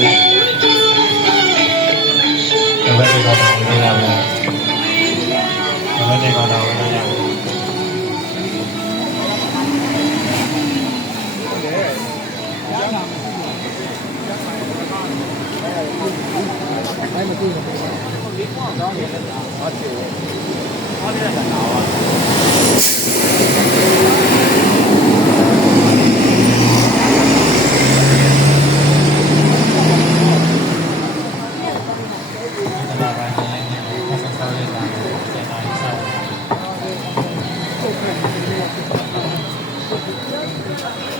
ဘူးဒီဘက်ကတော့ဝင်ရမယ်ဒီဘက်ကတော့ဝင်ရမယ်အဲ့မသိဘူး။ဟောတယ်။ဟောတယ်။ဟောတယ်ကလာပါ Thank you.